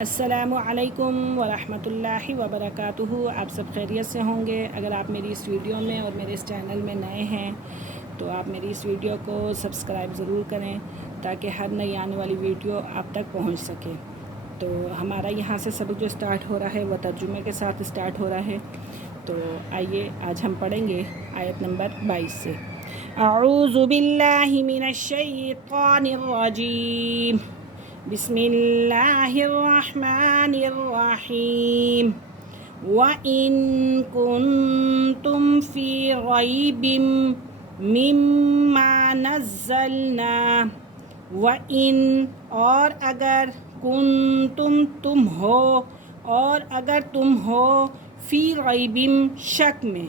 السلام علیکم ورحمۃ اللہ وبرکاتہ۔ آپ سب خیریت سے ہوں گے۔ اگر آپ میری اس ویڈیو میں اور میرے اس چینل میں نئے ہیں تو آپ میری اس ویڈیو کو سبسکرائب ضرور کریں تاکہ ہر نئی آنے والی ویڈیو آپ تک پہنچ سکے۔ تو ہمارا یہاں سے سبق جو سٹارٹ ہو رہا ہے وہ ترجمے کے ساتھ سٹارٹ ہو رہا ہے۔ تو آئیے آج ہم پڑھیں گے آیت نمبر 22 سے۔ اعوذ باللہ من الشیطان الرجیم، بسم اللہ الرحمن الرحیم۔ وَإِن كُنتم فِي رَيْبٍ مِّمَّا نَزَّلْنَا، وَإِن اور اگر، کنتم تم ہو، اور اگر تم ہو، فی ریبٍ شک میں،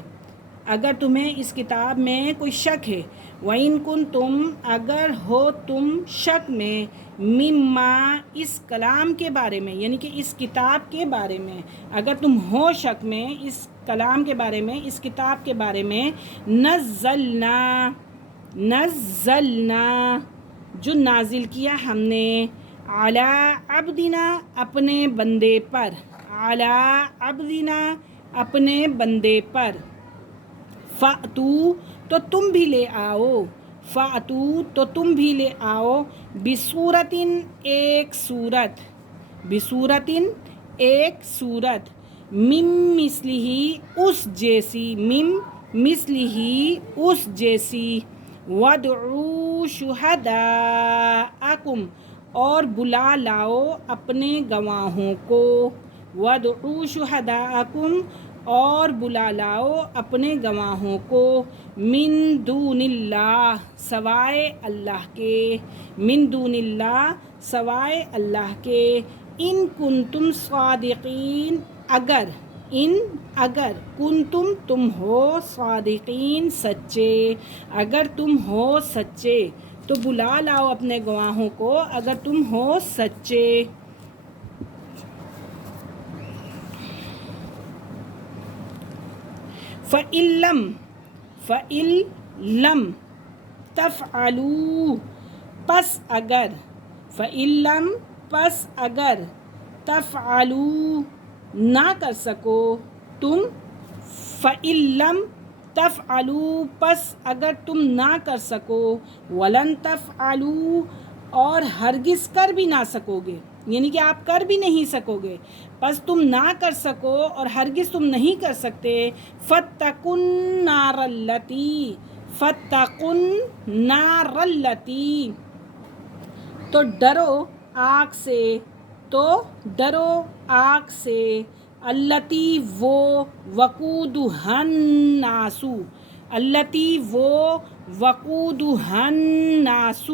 اگر تمہیں اس کتاب میں کوئی شک ہے، وَإِن كُنتم اگر ہو تم شک میں، مما اس کلام کے بارے میں، یعنی کہ اس کتاب کے بارے میں اگر تم ہو شک میں، اس کلام کے بارے میں، اس کتاب کے بارے میں، نزلنا جو نازل کیا ہم نے، علی عبدنا اپنے بندے پر، علی عبدنا اپنے بندے پر، فَأْتُوا تو تم بھی لے آؤ، فَأْتُوا تو تم بھی لے آؤ، بِصُورَةٍ ایک صورت، بِصُورَةٍ ایک صورت، مِن مِثْلِهِ اس جیسی، مِن مِثْلِهِ اس جیسی، وَادْعُوا شُهَدَاءَكُمْ اور بلا لاؤ اپنے گواہوں کو، وَادْعُوا شُهَدَاءَكُمْ اور بلا لاؤ اپنے گواہوں کو، من دون اللہ سوائے اللہ کے، من دون اللہ سوائے اللہ کے، ان کنتم صادقین اگر، ان اگر، کنتم تم ہو، صادقین سچے، اگر تم ہو سچے، تو بلا لاؤ اپنے گواہوں کو اگر تم ہو سچے۔ فَإِن لَم تَفْعَلُوا پس اگر، فَإِن لَم پس اگر، تَفْعَلُوا نہ کر سکو تم، فَإِن لَم تَفْعَلُوا پس اگر تم نہ کر سکو، وَلَن تَفْعَلُوا اور ہرگز کر بھی نہ سکو گے، یعنی کہ آپ کر بھی نہیں سکو گے، پس تم نہ کر سکو اور ہرگز تم نہیں کر سکتے، فَاتَّقُوا النَّارَ الَّتِی، فَاتَّقُوا النَّارَ الَّتِی تو ڈرو آگ سے، تو ڈرو آگ سے، الَّتِی وہ، وَقُودُهَا النَّاسُ الَّتِی وہ، وَقُودُهَا النَّاسُ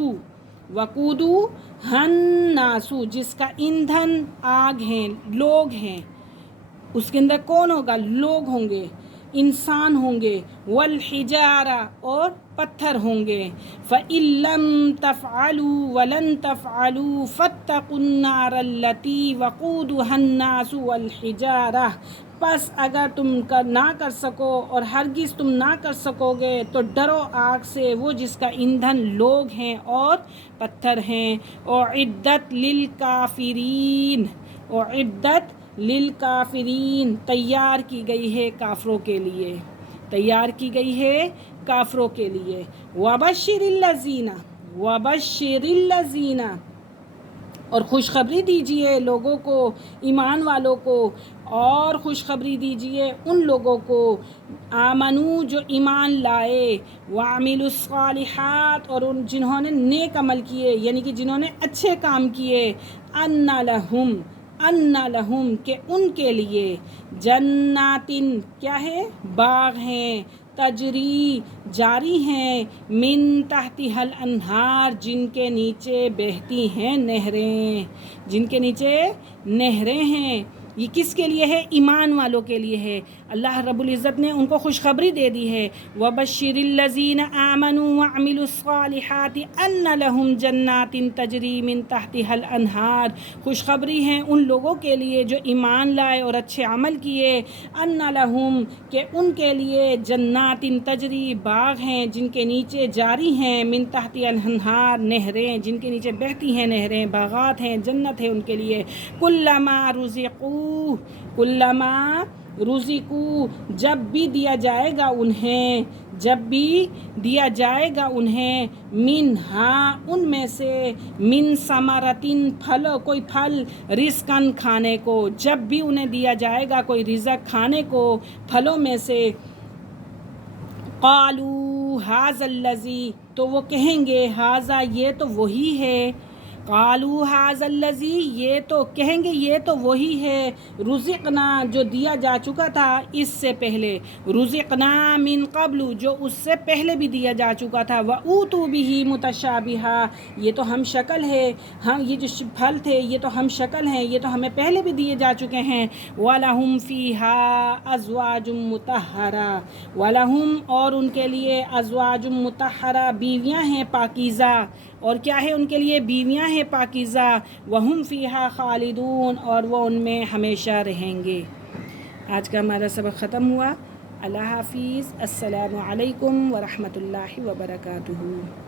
وَقُودُهَا النَّاسُ جس کا ایندھن آگ ہیں، لوگ ہیں، اس کے اندر کون ہوگا؟ لوگ ہوں گے، انسان ہوں گے، والحجارہ اور پتھر ہوں گے، فَإِن لَم تَفْعَلُوا وَلَن تَفْعَلُوا فَاتَّقُوا النَّارَ الَّتِی وَقُودُهَا النَّاسُ وَالْحِجَارَةُ پس اگر تم نہ کر سکو اور ہرگز تم نہ کر سکو گے تو ڈرو آگ سے، وہ جس کا ایندھن لوگ ہیں اور پتھر ہیں، اعدت للکافرین، اعدت للکافرین تیار کی گئی ہے کافروں کے لیے، تیار کی گئی ہے کافروں کے لیے، وبشر الذین، وبشر الذین اور خوشخبری دیجئے لوگوں کو، ایمان والوں کو، اور خوشخبری دیجئے ان لوگوں کو، آمنو جو ایمان لائے، وعملوا الصالحات اور ان جنہوں نے نیک عمل کیے، یعنی کہ جنہوں نے اچھے کام کیے، ان لہم کہ ان کے لیے، جناتن کیا ہے؟ باغ ہیں، تجری جاری ہیں، من تحتها الانہار جن کے نیچے بہتی ہیں نہریں، جن کے نیچے نہریں ہیں، یہ کس کے لیے ہے؟ ایمان والوں کے لیے ہے۔ اللہ رب العزت نے ان کو خوشخبری دے دی ہے، وَبَشِّرِ الَّذِينَ آمَنُوا وَعَمِلُوا الصَّالِحَاتِ أَنَّ لَهُمْ جَنَّاتٍ تَجْرِي مِن تَحْتِهَا الْأَنْهَارُ، خوشخبری ہیں ان لوگوں کے لیے جو ایمان لائے اور اچھے عمل کیے، أَنَّ لَهُمْ کہ ان کے لیے جنات تجری باغ ہیں جن کے نیچے جاری ہیں، من تحتها الانہار نہریں جن کے نیچے بہتی ہیں نہریں، باغات ہیں، جنت ہے ان کے لیے، کلما رزقو جب بھی دیا جائے گا انہیں منہا ان میں سے، من ثمرتن کوئی پھل، رزقن کھانے کو، جب بھی انہیں دیا جائے گا کوئی رزق کھانے کو پھلوں میں سے، قالوا ھذا الذی تو وہ کہیں گے ھذا یہ تو وہی ہے، قالوا ھذا الذی یہ تو کہیں گے یہ تو وہی ہے، رزقنا جو دیا جا چکا تھا اس سے پہلے، رزقنا من قبل جو اس سے پہلے بھی دیا جا چکا تھا، وَأُوتُوا بِهِ مُتَشَابِهًا یہ تو ہم شکل ہے، ہاں یہ جو پھل تھے یہ تو ہم شکل ہیں، یہ تو ہمیں پہلے بھی دیے جا چکے ہیں، وَلَهُمْ فِيهَا أَزْوَاجٌ مُطَهَّرَةٌ وَلَهُمْ اور ان کے لیے أَزْوَاجٌ مُطَهَّرَةٌ بیویاں ہیں پاکیزہ، اور کیا ہے ان کے لیے بیویاں ہیں پاکیزہ، وَهُمْ فِيهَا خَالِدُونَ اور وہ ان میں ہمیشہ رہیں گے۔ آج کا ہمارا سبق ختم ہوا۔ اللہ حافظ، السلام علیکم ورحمۃ اللہ وبرکاتہ۔